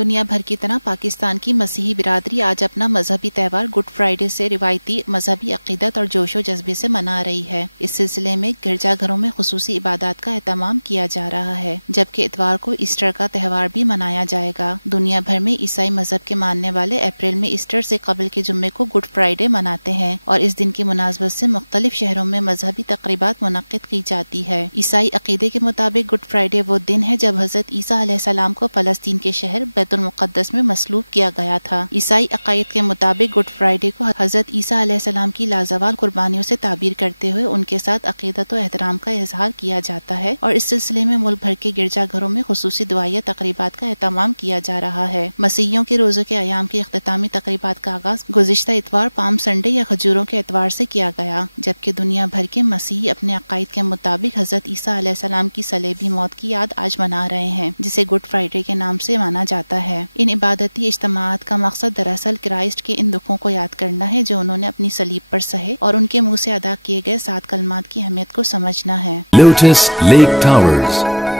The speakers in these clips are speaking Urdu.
دنیا بھر کی طرح پاکستان کی مسیحی برادری آج اپنا مذہبی تہوار گڈ فرائیڈے سے روایتی مذہبی عقیدت اور جوش و جذبے سے منا رہی ہے۔ اس سلسلے میں گرجا گھروں میں خصوصی عبادات کا اہتمام کیا جا رہا ہے، جبکہ اتوار کو ایسٹر کا تہوار بھی منایا جائے گا۔ دنیا بھر میں عیسائی مذہب کے ماننے والے اپریل میں ایسٹر سے قبل کے جمعے کو گڈ فرائیڈے مناتے ہیں اور اس دن کی مناسبت سے مختلف شہروں میں مذہبی تقریبات منعقد کی جاتی ہے۔ عیسائی عقیدے کے مطابق گڈ فرائیڈے وہ دن ہے جب حضرت عیسیٰ علیہ السلام کو فلسطین کے شہر بیت المقدس میں مصلوب کیا گیا تھا۔ عیسائی عقائد کے مطابق گڈ فرائیڈے کو حضرت عیسیٰ علیہ السلام کی لازوال قربانیوں سے تعبیر کرتے ہوئے ان کے ساتھ عقیدت و احترام کا اظہار کیا جاتا ہے، اور اس سلسلے میں ملک بھر کے گرجا گھروں میں خصوصی دعائیہ تقریبات کا اہتمام کیا جا رہا ہے۔ مسیحیوں کے روزوں کے ایام کے اختتامی تقریبات کا آغاز گزشتہ اتوار پام سنڈے یا کھجوروں کے اتوار سے کیا گیا، جبکہ دنیا بھر کے مسیحی اپنے عقائد کے مطابق حضرت عیسیٰ علیہ السلام کی صلیبی موت کی یاد آج منا رہے ہیں، جسے گڈ فرائیڈے کے نام سے مانا جاتا ہے۔ ان عبادتی اجتماعات کا مقصد دراصل کرائسٹ کے ان دکھوں کو یاد کرنا ہے جو انہوں نے اپنی صلیب پر سہے، اور ان کے منہ سے ادا کیے گئے 7 کلمات کی اہمیت کو سمجھنا ہے۔ Lotus Lake Towers,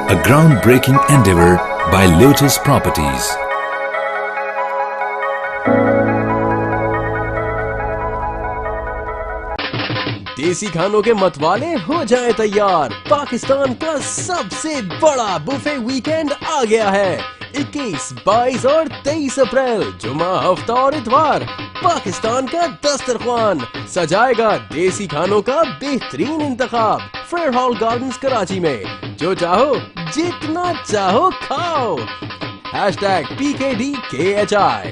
a groundbreaking endeavor by Lotus Properties. دیسی کھانوں کے متوالے ہو جائیں تیار، پاکستان کا سب سے بڑا بوفے ویکینڈ آ گیا ہے۔ 21، 22 اور 23 اپریل جمعہ، ہفتہ اور اتوار پاکستان کا دسترخوان سجائے گا دیسی کھانوں کا بہترین انتخاب فیئر ہال گارڈنز کراچی میں۔ جو چاہو جتنا چاہو کھاؤ۔ #PKDKHI